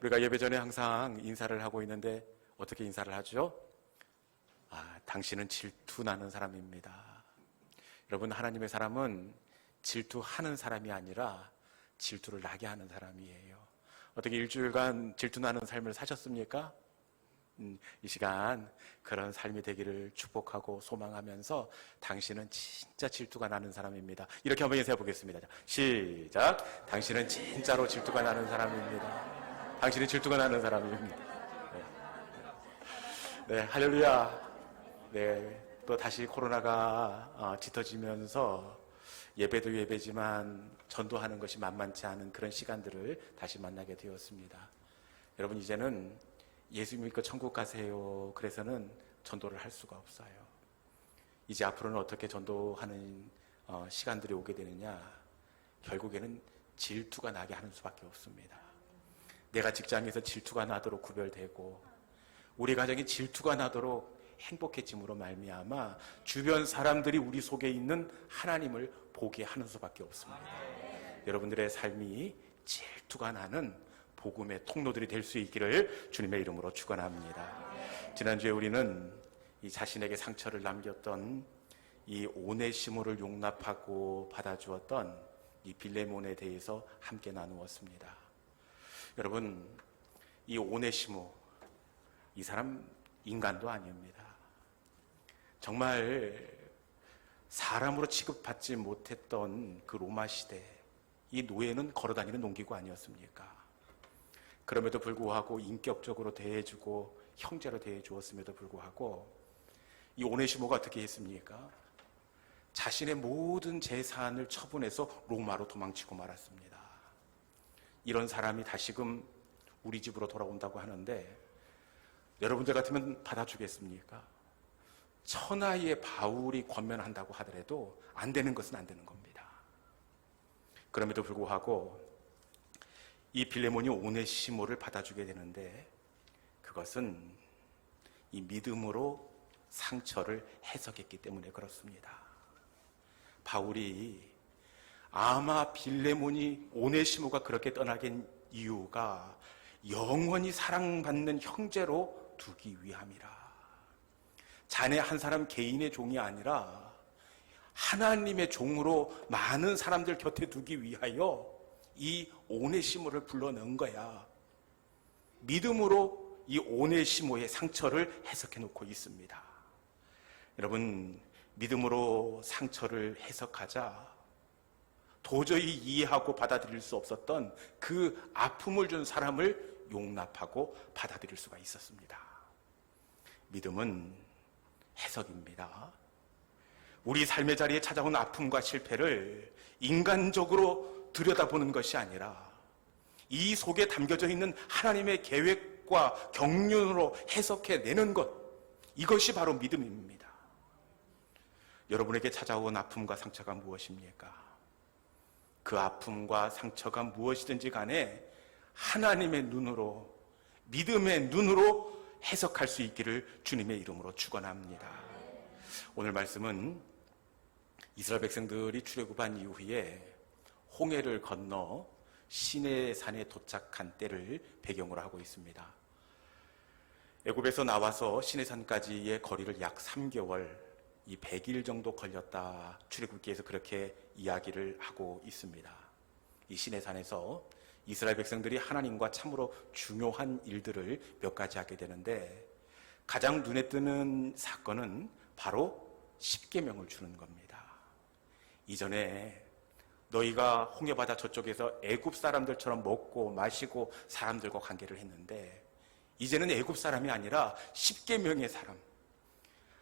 우리가 예배 전에 항상 인사를 하고 있는데 어떻게 인사를 하죠? 당신은 질투나는 사람입니다. 여러분, 하나님의 사람은 질투하는 사람이 아니라 질투를 나게 하는 사람이에요. 어떻게 일주일간 질투나는 삶을 사셨습니까? 이 시간 그런 삶이 되기를 축복하고 소망하면서 당신은 진짜 질투가 나는 사람입니다. 이렇게 한번 인사해 보겠습니다. 시작. 당신은 진짜로 질투가 나는 사람입니다. 당신이 질투가 나는 사람입니다. 네, 할렐루야. 네, 또 다시 코로나가 짙어지면서 예배도 예배지만 전도하는 것이 만만치 않은 그런 시간들을 다시 만나게 되었습니다. 여러분, 이제는 예수 믿고 천국 가세요 그래서는 전도를 할 수가 없어요. 이제 앞으로는 어떻게 전도하는 시간들이 오게 되느냐, 결국에는 질투가 나게 하는 수밖에 없습니다. 내가 직장에서 질투가 나도록 구별되고 우리 가정이 질투가 나도록 행복해짐으로 말미암아 주변 사람들이 우리 속에 있는 하나님을 보게 하는 수밖에 없습니다. 여러분들의 삶이 질투가 나는 복음의 통로들이 될 수 있기를 주님의 이름으로 축원합니다. 지난주에 우리는 이 자신에게 상처를 남겼던 이 오네시모를 용납하고 받아주었던 이 빌레몬에 대해서 함께 나누었습니다. 여러분, 이 오네시모, 이 사람 인간도 아닙니다. 정말 사람으로 취급받지 못했던 그 로마 시대, 이 노예는 걸어다니는 농기구 아니었습니까? 그럼에도 불구하고 인격적으로 대해주고 형제로 대해주었음에도 불구하고 이 오네시모가 어떻게 했습니까? 자신의 모든 재산을 처분해서 로마로 도망치고 말았습니다. 이런 사람이 다시금 우리 집으로 돌아온다고 하는데 여러분들 같으면 받아주겠습니까? 천하의 바울이 권면한다고 하더라도 안 되는 것은 안 되는 겁니다. 그럼에도 불구하고 이 빌레몬이 오네시모를 받아주게 되는데 그것은 이 믿음으로 상처를 해석했기 때문에 그렇습니다. 바울이 아마 빌레몬이 오네시모가 그렇게 떠나게 된 이유가 영원히 사랑받는 형제로 두기 위함이라. 자네 한 사람 개인의 종이 아니라 하나님의 종으로 많은 사람들 곁에 두기 위하여 이 오네시모를 불러넣은 거야. 믿음으로 이 오네시모의 상처를 해석해 놓고 있습니다. 여러분, 믿음으로 상처를 해석하자 도저히 이해하고 받아들일 수 없었던 그 아픔을 준 사람을 용납하고 받아들일 수가 있었습니다. 믿음은 해석입니다. 우리 삶의 자리에 찾아온 아픔과 실패를 인간적으로 들여다보는 것이 아니라 이 속에 담겨져 있는 하나님의 계획과 경륜으로 해석해내는 것, 이것이 바로 믿음입니다. 여러분에게 찾아온 아픔과 상처가 무엇입니까? 그 아픔과 상처가 무엇이든지 간에 하나님의 눈으로, 믿음의 눈으로 해석할 수 있기를 주님의 이름으로 축원합니다. 오늘 말씀은 이스라엘 백성들이 출애굽한 이후에 홍해를 건너 시내산에 도착한 때를 배경으로 하고 있습니다. 애굽에서 나와서 시내산까지의 거리를 약 3개월, 이 100일 정도 걸렸다. 출애굽기에서 그렇게 이야기를 하고 있습니다. 이 시내산에서 이스라엘 백성들이 하나님과 참으로 중요한 일들을 몇 가지 하게 되는데 가장 눈에 띄는 사건은 바로 십계명을 주는 겁니다. 이전에 너희가 홍해바다 저쪽에서 애굽 사람들처럼 먹고 마시고 사람들과 관계를 했는데 이제는 애굽 사람이 아니라 십계명의 사람,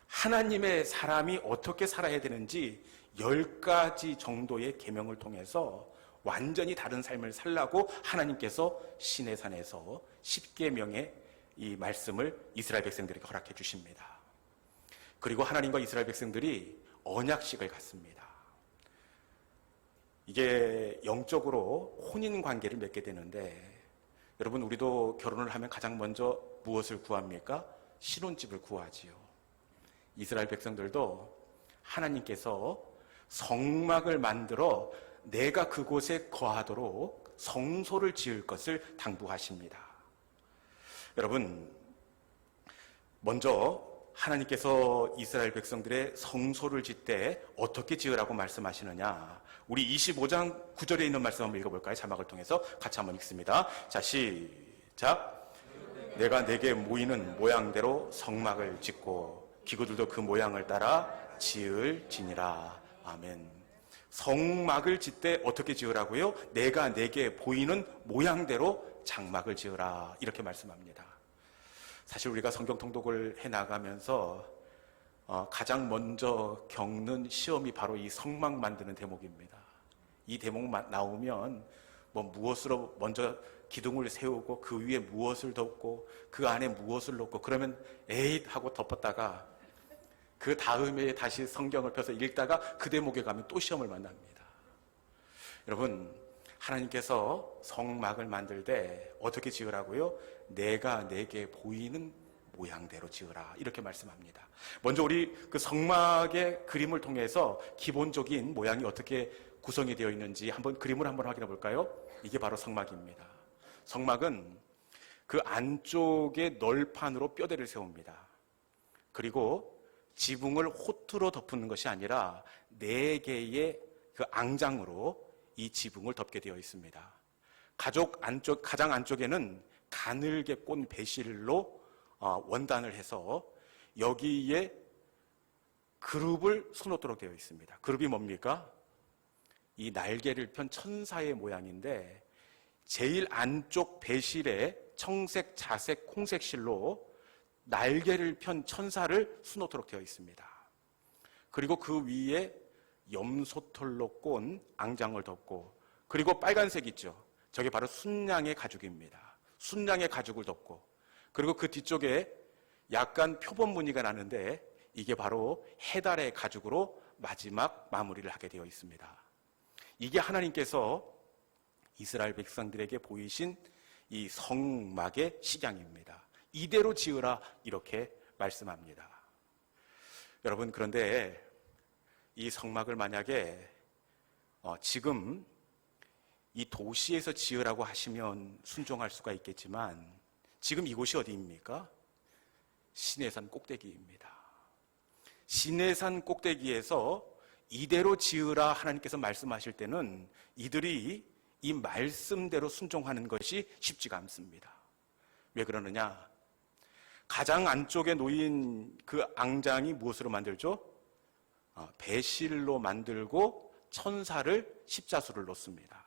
하나님의 사람이 어떻게 살아야 되는지 10가지 정도의 계명을 통해서 완전히 다른 삶을 살라고 하나님께서 시내산에서 십계명의 이 말씀을 이스라엘 백성들에게 허락해 주십니다. 그리고 하나님과 이스라엘 백성들이 언약식을 갖습니다. 이게 영적으로 혼인 관계를 맺게 되는데 여러분, 우리도 결혼을 하면 가장 먼저 무엇을 구합니까? 신혼집을 구하지요. 이스라엘 백성들도 하나님께서 성막을 만들어 내가 그곳에 거하도록 성소를 지을 것을 당부하십니다. 여러분, 먼저 하나님께서 이스라엘 백성들의 성소를 짓되 어떻게 지으라고 말씀하시느냐, 우리 25장 9절에 있는 말씀 한번 읽어볼까요? 자막을 통해서 같이 한번 읽습니다. 자, 시작. 내가 내게 모이는 모양대로 성막을 짓고 기구들도 그 모양을 따라 지을지니라. 아멘. 성막을 짓되 어떻게 지으라고요? 내가 내게 보이는 모양대로 장막을 지으라, 이렇게 말씀합니다. 사실 우리가 성경 통독을 해나가면서 가장 먼저 겪는 시험이 바로 이 성막 만드는 대목입니다. 이 대목 나오면 무엇으로 먼저 기둥을 세우고 그 위에 무엇을 덮고 그 안에 무엇을 놓고 그러면 에잇 하고 덮었다가 그 다음에 다시 성경을 펴서 읽다가 그 대목에 가면 또 시험을 만납니다. 여러분, 하나님께서 성막을 만들 때 어떻게 지으라고요? 내가 내게 보이는 모양대로 지으라, 이렇게 말씀합니다. 먼저 우리 그 성막의 그림을 통해서 기본적인 모양이 어떻게 구성이 되어 있는지 그림을 한번 확인해 볼까요? 이게 바로 성막입니다. 성막은 그 안쪽에 널판으로 뼈대를 세웁니다. 그리고 지붕을 호투로 덮는 것이 아니라 4개의 그 앙장으로 이 지붕을 덮게 되어 있습니다. 가장 안쪽에는 가늘게 꼰 배실로 원단을 해서 여기에 그룹을 수놓도록 되어 있습니다. 그룹이 뭡니까? 이 날개를 편 천사의 모양인데 제일 안쪽 배실에 청색, 자색, 홍색 실로 날개를 편 천사를 수놓도록 되어 있습니다. 그리고 그 위에 염소털로 꼰 앙장을 덮고, 그리고 빨간색 있죠? 저게 바로 순양의 가죽입니다. 순양의 가죽을 덮고, 그리고 그 뒤쪽에 약간 표범 무늬가 나는데 이게 바로 해달의 가죽으로 마지막 마무리를 하게 되어 있습니다. 이게 하나님께서 이스라엘 백성들에게 보이신 이 성막의 식양입니다. 이대로 지으라, 이렇게 말씀합니다. 여러분, 그런데 이 성막을 만약에 지금 이 도시에서 지으라고 하시면 순종할 수가 있겠지만 지금 이곳이 어디입니까? 시내산 꼭대기입니다. 시내산 꼭대기에서 이대로 지으라 하나님께서 말씀하실 때는 이들이 이 말씀대로 순종하는 것이 쉽지가 않습니다. 왜 그러느냐? 가장 안쪽에 놓인 그 앙장이 무엇으로 만들죠? 배실로 만들고 천사를 십자수를 놓습니다.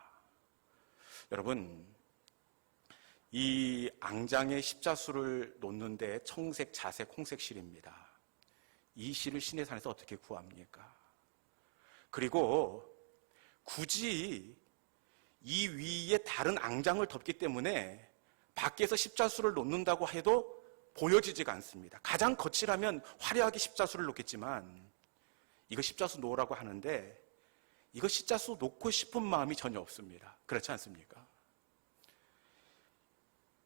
여러분, 이 앙장에 십자수를 놓는데 청색, 자색, 홍색 실입니다. 이 실을 시내산에서 어떻게 구합니까? 그리고 굳이 이 위에 다른 앙장을 덮기 때문에 밖에서 십자수를 놓는다고 해도 보여지지가 않습니다. 가장 거칠하면 화려하게 십자수를 놓겠지만 이거 십자수 놓으라고 하는데 이거 십자수 놓고 싶은 마음이 전혀 없습니다. 그렇지 않습니까?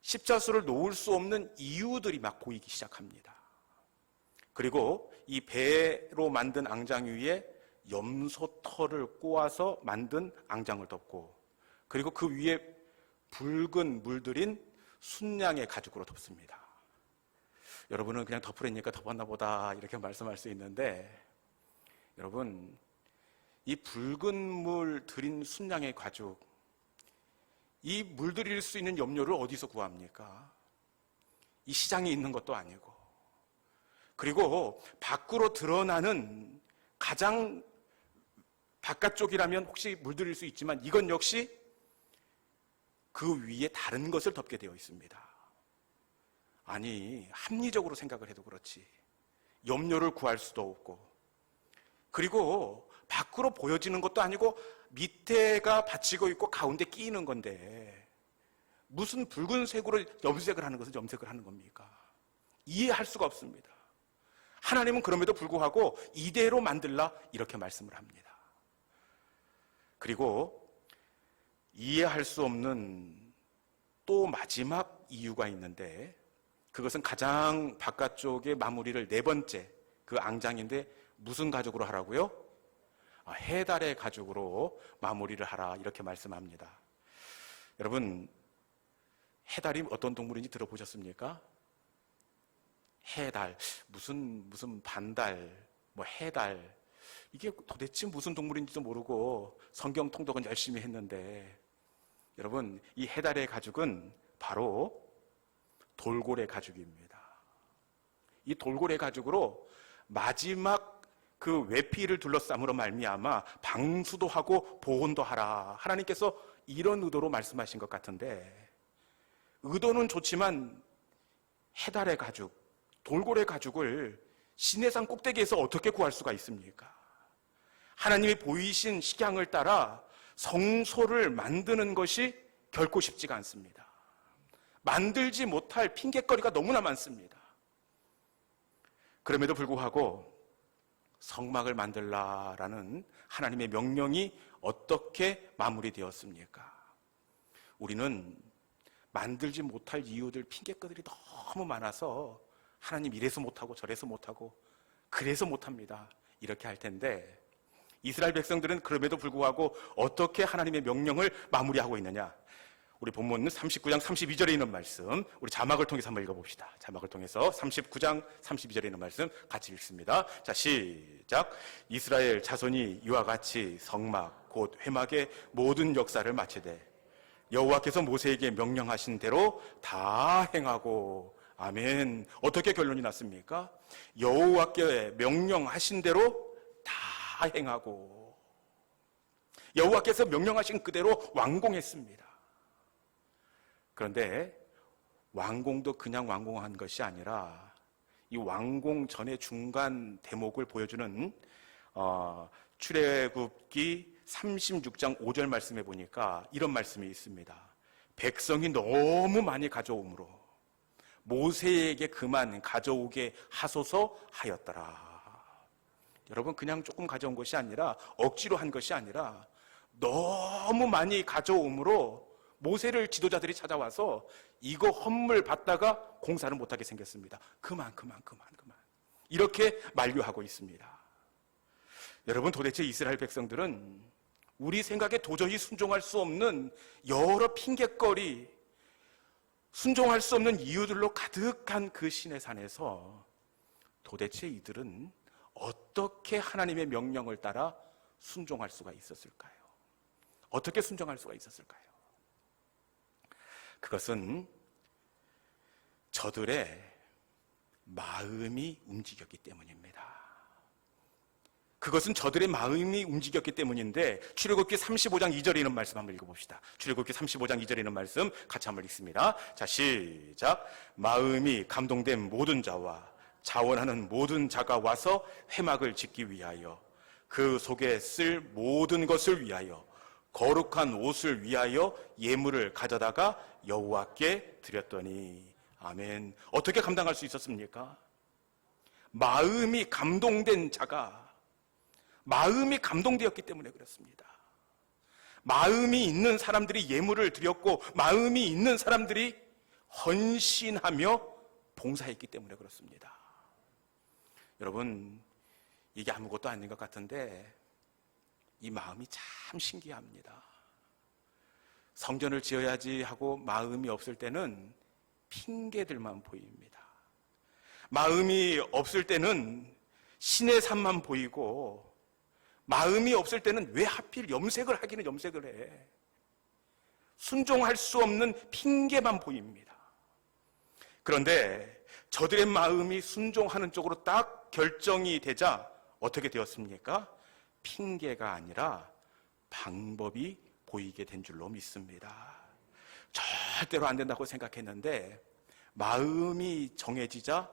십자수를 놓을 수 없는 이유들이 막 보이기 시작합니다. 그리고 이 배로 만든 앙장 위에 염소털을 꼬아서 만든 앙장을 덮고, 그리고 그 위에 붉은 물들인 순양의 가죽으로 덮습니다. 여러분은 그냥 덮으려니까 덮었나 보다 이렇게 말씀할 수 있는데, 여러분, 이 붉은 물 들인 순양의 가죽, 이 물들일 수 있는 염료를 어디서 구합니까? 이 시장에 있는 것도 아니고, 그리고 밖으로 드러나는 가장 바깥쪽이라면 혹시 물들일 수 있지만 이건 역시 그 위에 다른 것을 덮게 되어 있습니다. 아니, 합리적으로 생각을 해도 그렇지 염료를 구할 수도 없고, 그리고 밖으로 보여지는 것도 아니고 밑에가 받치고 있고 가운데 끼이는 건데 무슨 붉은색으로 염색을 하는 것을 염색을 하는 겁니까? 이해할 수가 없습니다. 하나님은 그럼에도 불구하고 이대로 만들라, 이렇게 말씀을 합니다. 그리고 이해할 수 없는 또 마지막 이유가 있는데, 그것은 가장 바깥쪽의 마무리를 4번째 그 앙장인데 무슨 가죽으로 하라고요? 해달의 가죽으로 마무리를 하라, 이렇게 말씀합니다. 여러분, 해달이 어떤 동물인지 들어보셨습니까? 해달, 무슨 반달, 뭐 해달, 이게 도대체 무슨 동물인지도 모르고 성경 통독은 열심히 했는데, 여러분, 이 해달의 가죽은 바로 돌고래 가죽입니다. 이 돌고래 가죽으로 마지막 그 외피를 둘러싸므로 말미암아 방수도 하고 보온도 하라. 하나님께서 이런 의도로 말씀하신 것 같은데, 의도는 좋지만 해달의 가죽, 돌고래 가죽을 시내산 꼭대기에서 어떻게 구할 수가 있습니까? 하나님이 보이신 식양을 따라 성소를 만드는 것이 결코 쉽지가 않습니다. 만들지 못할 핑곗거리가 너무나 많습니다. 그럼에도 불구하고 성막을 만들라라는 하나님의 명령이 어떻게 마무리되었습니까? 우리는 만들지 못할 이유들, 핑곗거리들이 너무 많아서 하나님 이래서 못하고 저래서 못하고 그래서 못합니다, 이렇게 할 텐데, 이스라엘 백성들은 그럼에도 불구하고 어떻게 하나님의 명령을 마무리하고 있느냐? 우리 본문 39장 32절에 있는 말씀, 우리 자막을 통해서 한번 읽어봅시다. 자막을 통해서 39장 32절에 있는 말씀 같이 읽습니다. 자, 시작. 이스라엘 자손이 이와 같이 성막 곧 회막의 모든 역사를 마치되 여호와께서 모세에게 명령하신 대로 다 행하고. 아멘. 어떻게 결론이 났습니까? 여호와께 명령하신 대로 다 행하고, 여호와께서 명령하신 그대로 완공했습니다. 그런데 완공도 그냥 완공한 것이 아니라 이 완공 전의 중간 대목을 보여주는 출애굽기 36장 5절 말씀에 보니까 이런 말씀이 있습니다. 백성이 너무 많이 가져오므로 모세에게 그만 가져오게 하소서 하였더라. 여러분, 그냥 조금 가져온 것이 아니라, 억지로 한 것이 아니라 너무 많이 가져오므로 모세를 지도자들이 찾아와서 이거 헌물 받다가 공사를 못하게 생겼습니다. 그만 이렇게 만류하고 있습니다. 여러분, 도대체 이스라엘 백성들은 우리 생각에 도저히 순종할 수 없는 여러 핑곗거리, 순종할 수 없는 이유들로 가득한 그 시내산에서 도대체 이들은 어떻게 하나님의 명령을 따라 순종할 수가 있었을까요? 어떻게 순종할 수가 있었을까요? 그것은 저들의 마음이 움직였기 때문입니다. 그것은 저들의 마음이 움직였기 때문인데, 출애굽기 35장 2절에 있는 말씀 한번 읽어봅시다. 출애굽기 35장 2절에 있는 말씀 같이 한번 읽습니다. 자, 시작. 마음이 감동된 모든 자와 자원하는 모든 자가 와서 회막을 짓기 위하여 그 속에 쓸 모든 것을 위하여 거룩한 옷을 위하여 예물을 가져다가 여호와께 드렸더니. 아멘. 어떻게 감당할 수 있었습니까? 마음이 감동된 자가, 마음이 감동되었기 때문에 그렇습니다. 마음이 있는 사람들이 예물을 드렸고, 마음이 있는 사람들이 헌신하며 봉사했기 때문에 그렇습니다. 여러분, 이게 아무것도 아닌 것 같은데 이 마음이 참 신기합니다. 성전을 지어야지 하고 마음이 없을 때는 핑계들만 보입니다. 마음이 없을 때는 신의 산만 보이고, 마음이 없을 때는 왜 하필 염색을 하기는 염색을 해. 순종할 수 없는 핑계만 보입니다. 그런데 저들의 마음이 순종하는 쪽으로 딱 결정이 되자 어떻게 되었습니까? 핑계가 아니라 방법이 보이게 된 줄로 믿습니다. 절대로 안 된다고 생각했는데 마음이 정해지자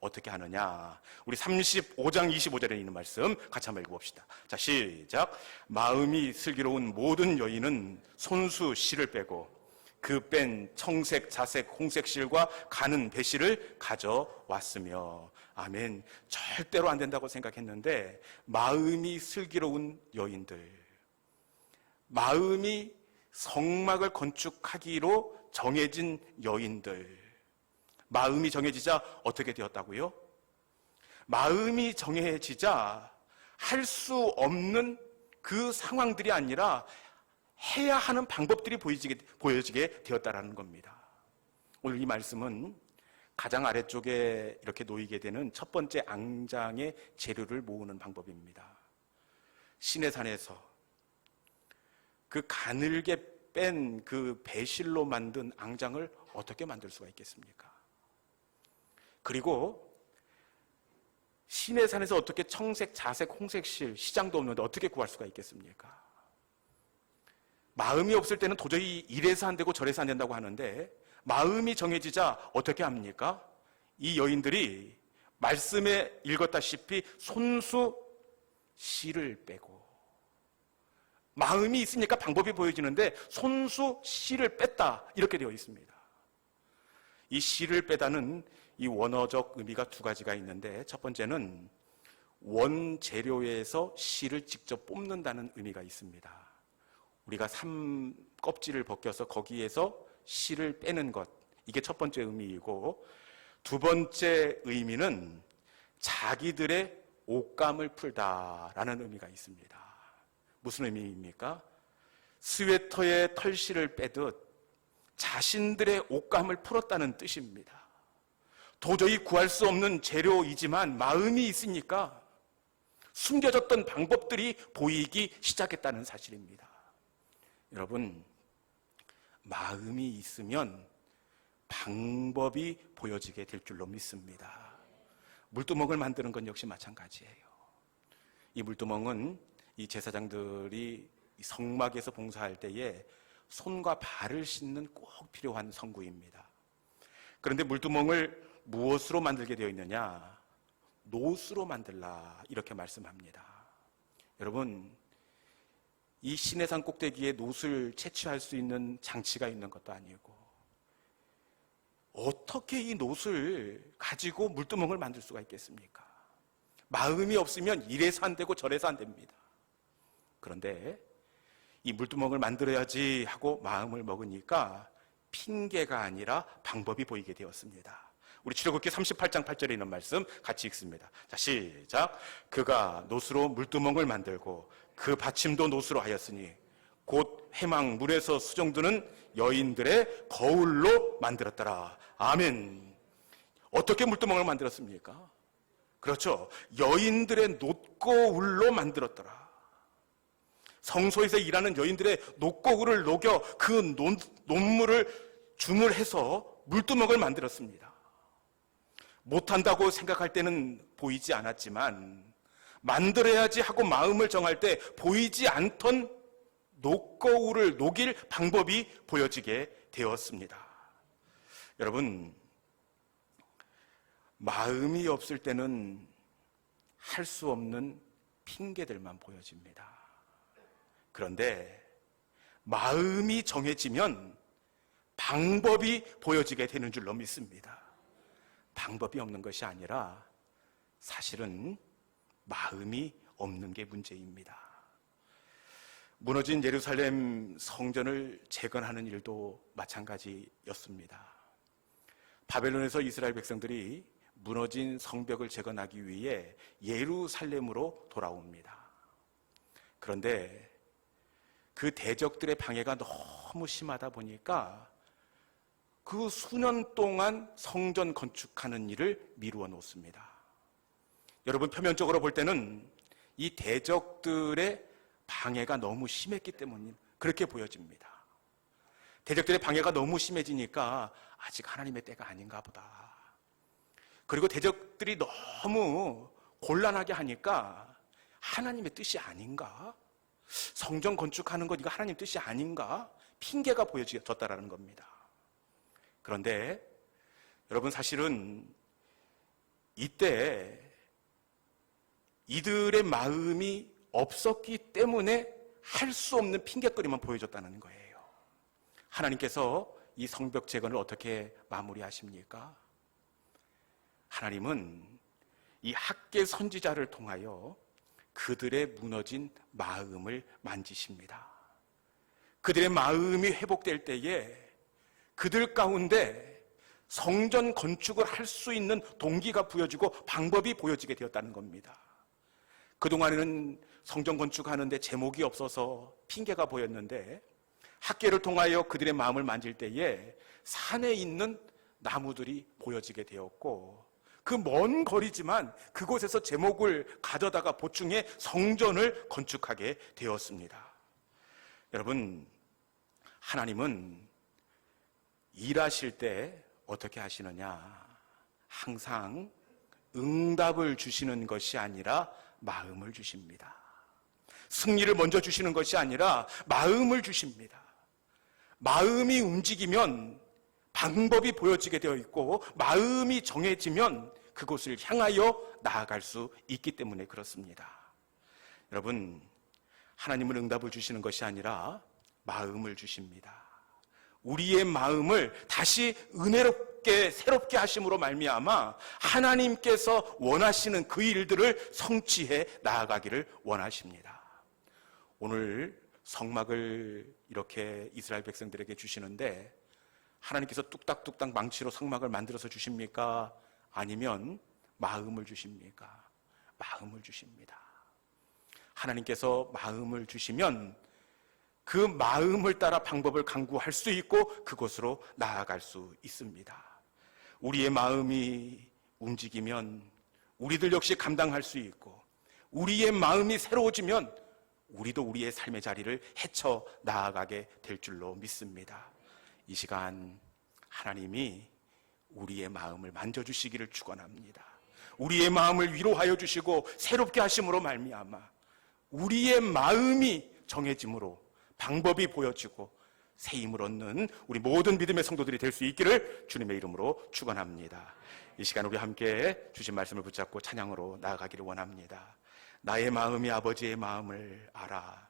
어떻게 하느냐? 우리 35장 25절에 있는 말씀 같이 한번 읽어봅시다. 자, 시작. 마음이 슬기로운 모든 여인은 손수 실을 빼고 그 뺀 청색, 자색, 홍색 실과 가는 배실을 가져왔으며. 아멘. 절대로 안 된다고 생각했는데 마음이 슬기로운 여인들, 마음이 성막을 건축하기로 정해진 여인들, 마음이 정해지자 어떻게 되었다고요? 마음이 정해지자 할 수 없는 그 상황들이 아니라 해야 하는 방법들이 보여지게 되었다라는 겁니다. 오늘 이 말씀은 가장 아래쪽에 이렇게 놓이게 되는 첫 번째 앙장의 재료를 모으는 방법입니다. 시내산에서 그 가늘게 뺀 그 배실로 만든 앙장을 어떻게 만들 수가 있겠습니까? 그리고 시내산에서 어떻게 청색, 자색, 홍색 실, 시장도 없는데 어떻게 구할 수가 있겠습니까? 마음이 없을 때는 도저히 이래서 안 되고 저래서 안 된다고 하는데 마음이 정해지자 어떻게 합니까? 이 여인들이 말씀에 읽었다시피 손수 실을 빼고, 마음이 있으니까 방법이 보여지는데 손수 실을 뺐다 이렇게 되어 있습니다. 이 실을 빼다는 이 원어적 의미가 두 가지가 있는데, 첫 번째는 원재료에서 실을 직접 뽑는다는 의미가 있습니다. 우리가 삼 껍질을 벗겨서 거기에서 실을 빼는 것, 이게 첫 번째 의미이고, 두 번째 의미는 자기들의 옷감을 풀다라는 의미가 있습니다. 무슨 의미입니까? 스웨터의 털실을 빼듯 자신들의 옷감을 풀었다는 뜻입니다. 도저히 구할 수 없는 재료이지만 마음이 있으니까 숨겨졌던 방법들이 보이기 시작했다는 사실입니다. 여러분, 마음이 있으면 방법이 보여지게 될 줄로 믿습니다. 물두멍을 만드는 건 역시 마찬가지예요. 이 물두멍은 이 제사장들이 성막에서 봉사할 때에 손과 발을 씻는 꼭 필요한 성구입니다. 그런데 물두멍을 무엇으로 만들게 되어 있느냐? 노수로 만들라 이렇게 말씀합니다. 여러분, 이 시내산 꼭대기에 노수를 채취할 수 있는 장치가 있는 것도 아니고 어떻게 이 노수를 가지고 물두멍을 만들 수가 있겠습니까? 마음이 없으면 이래서 안 되고 저래서 안 됩니다. 그런데 이 물두멍을 만들어야지 하고 마음을 먹으니까 핑계가 아니라 방법이 보이게 되었습니다. 우리 출애굽기 38장 8절에 있는 말씀 같이 읽습니다. 자, 시작. 그가 노수로 물두멍을 만들고 그 받침도 노수로 하였으니 곧 해망 물에서 수정두는 여인들의 거울로 만들었더라. 아멘. 어떻게 물두멍을 만들었습니까? 그렇죠. 여인들의 놋거울로 만들었더라. 성소에서 일하는 여인들의 놋거울을 녹여 그 논물을 주물해서 물두멍을 만들었습니다. 못한다고 생각할 때는 보이지 않았지만 만들어야지 하고 마음을 정할 때 보이지 않던 놋거울을 녹일 방법이 보여지게 되었습니다. 여러분, 마음이 없을 때는 할 수 없는 핑계들만 보여집니다. 그런데 마음이 정해지면 방법이 보여지게 되는 줄로 믿습니다. 방법이 없는 것이 아니라 사실은 마음이 없는 게 문제입니다. 무너진 예루살렘 성전을 재건하는 일도 마찬가지였습니다. 바벨론에서 이스라엘 백성들이 무너진 성벽을 재건하기 위해 예루살렘으로 돌아옵니다. 그런데 그 대적들의 방해가 너무 심하다 보니까 그 수년 동안 성전 건축하는 일을 미루어 놓습니다. 여러분, 표면적으로 볼 때는 이 대적들의 방해가 너무 심했기 때문에 그렇게 보여집니다. 대적들의 방해가 너무 심해지니까 아직 하나님의 때가 아닌가 보다. 그리고 대적들이 너무 곤란하게 하니까 하나님의 뜻이 아닌가? 성전 건축하는 것 이거 하나님 뜻이 아닌가? 핑계가 보여졌다라는 겁니다. 그런데 여러분, 사실은 이때 이들의 마음이 없었기 때문에 할 수 없는 핑계거리만 보여줬다는 거예요. 하나님께서 이 성벽 재건을 어떻게 마무리하십니까? 하나님은 이 학개 선지자를 통하여 그들의 무너진 마음을 만지십니다. 그들의 마음이 회복될 때에 그들 가운데 성전 건축을 할 수 있는 동기가 부여지고 방법이 보여지게 되었다는 겁니다. 그동안에는 성전 건축하는데 제목이 없어서 핑계가 보였는데 학개를 통하여 그들의 마음을 만질 때에 산에 있는 나무들이 보여지게 되었고, 그 먼 거리지만 그곳에서 제목을 가져다가 보충해 성전을 건축하게 되었습니다. 여러분, 하나님은 일하실 때 어떻게 하시느냐? 항상 응답을 주시는 것이 아니라 마음을 주십니다. 승리를 먼저 주시는 것이 아니라 마음을 주십니다. 마음이 움직이면 방법이 보여지게 되어 있고, 마음이 정해지면 그곳을 향하여 나아갈 수 있기 때문에 그렇습니다. 여러분, 하나님은 응답을 주시는 것이 아니라 마음을 주십니다. 우리의 마음을 다시 은혜롭게 새롭게 하심으로 말미암아 하나님께서 원하시는 그 일들을 성취해 나아가기를 원하십니다. 오늘 성막을 이렇게 이스라엘 백성들에게 주시는데, 하나님께서 뚝딱뚝딱 망치로 성막을 만들어서 주십니까? 아니면 마음을 주십니까? 마음을 주십니다. 하나님께서 마음을 주시면 그 마음을 따라 방법을 강구할 수 있고 그곳으로 나아갈 수 있습니다. 우리의 마음이 움직이면 우리들 역시 감당할 수 있고, 우리의 마음이 새로워지면 우리도 우리의 삶의 자리를 헤쳐 나아가게 될 줄로 믿습니다. 이 시간 하나님이 우리의 마음을 만져주시기를 축원합니다. 우리의 마음을 위로하여 주시고 새롭게 하심으로 말미암아 우리의 마음이 정해짐으로 방법이 보여지고 새 힘을 얻는 우리 모든 믿음의 성도들이 될 수 있기를 주님의 이름으로 축원합니다. 이 시간 우리 함께 주신 말씀을 붙잡고 찬양으로 나아가기를 원합니다. 나의 마음이 아버지의 마음을 알아.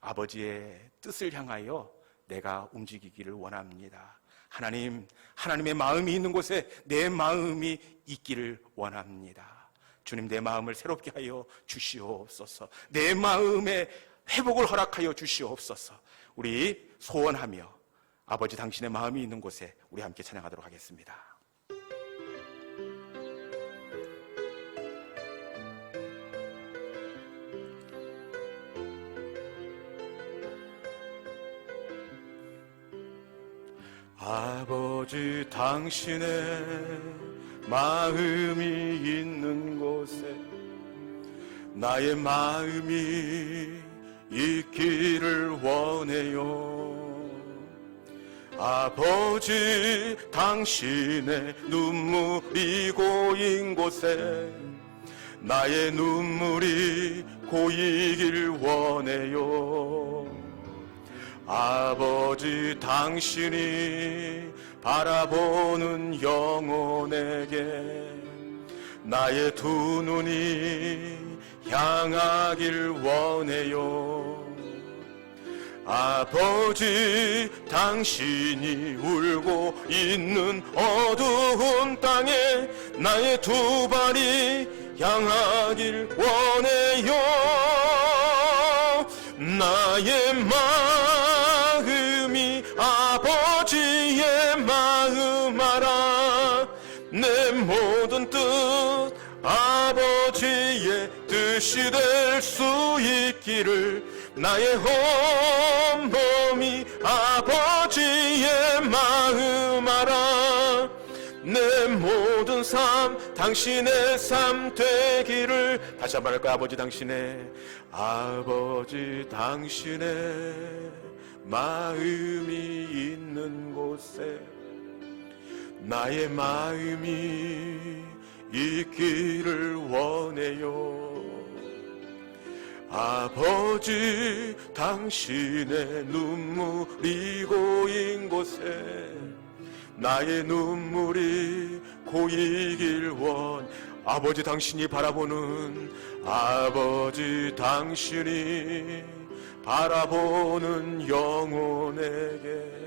아버지의 뜻을 향하여 내가 움직이기를 원합니다. 하나님, 하나님의 마음이 있는 곳에 내 마음이 있기를 원합니다. 주님, 내 마음을 새롭게 하여 주시옵소서. 내 마음에 회복을 허락하여 주시옵소서. 우리 소원하며 아버지 당신의 마음이 있는 곳에 우리 함께 찬양하도록 하겠습니다. 아버지 당신의 마음이 있는 곳에 나의 마음이 있기를 원해요. 아버지 당신의 눈물이 고인 곳에 나의 눈물이 고이길 원해요. 아버지 당신이 바라보는 영혼에게 나의 두 눈이 향하길 원해요. 아버지 당신이 울고 있는 어두운 땅에 나의 두 발이 향하길 원해요. 나의 마음이 아버지의 마음 알아. 내 모든 뜻 아버지의 뜻이 될 수 있기를 나의 온몸이 아버지의 마음 알아. 내 모든 삶 당신의 삶 되기를. 다시 한번 할까요? 아버지 당신의 마음이 있는 곳에 나의 마음이 있기를 원해요. 아버지 당신의 눈물이 고인 곳에 나의 눈물이 고이길 원. 아버지 당신이 바라보는 아버지 당신이 바라보는 영혼에게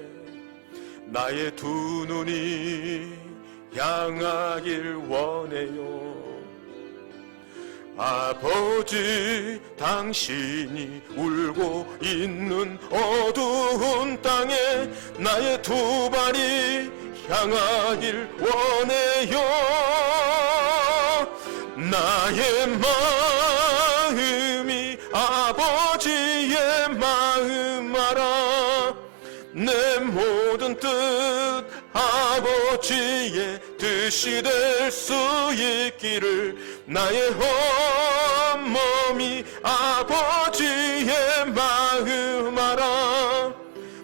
나의 두 눈이 향하길 원해요. 아버지 당신이 울고 있는 어두운 땅에 나의 두 발이 향하길 원해요. 나의 마음이 아버지의 마음 알아. 내 모든 뜻 아버지 아버지의 뜻이 될 수 있기를 나의 온몸이 아버지의 마음 알아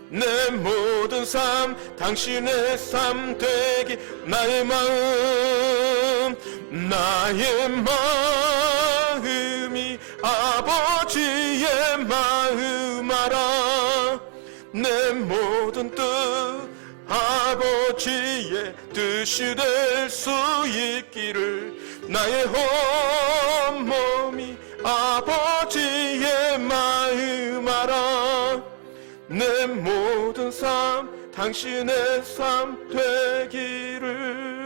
내 모든 삶 당신의 삶 되기 나의 마음이 아버지의 마음 알아 내 모든 뜻 아버지의 뜻이 될 수 있기를 나의 온몸이 아버지의 마음 알아 내 모든 삶 당신의 삶 되기를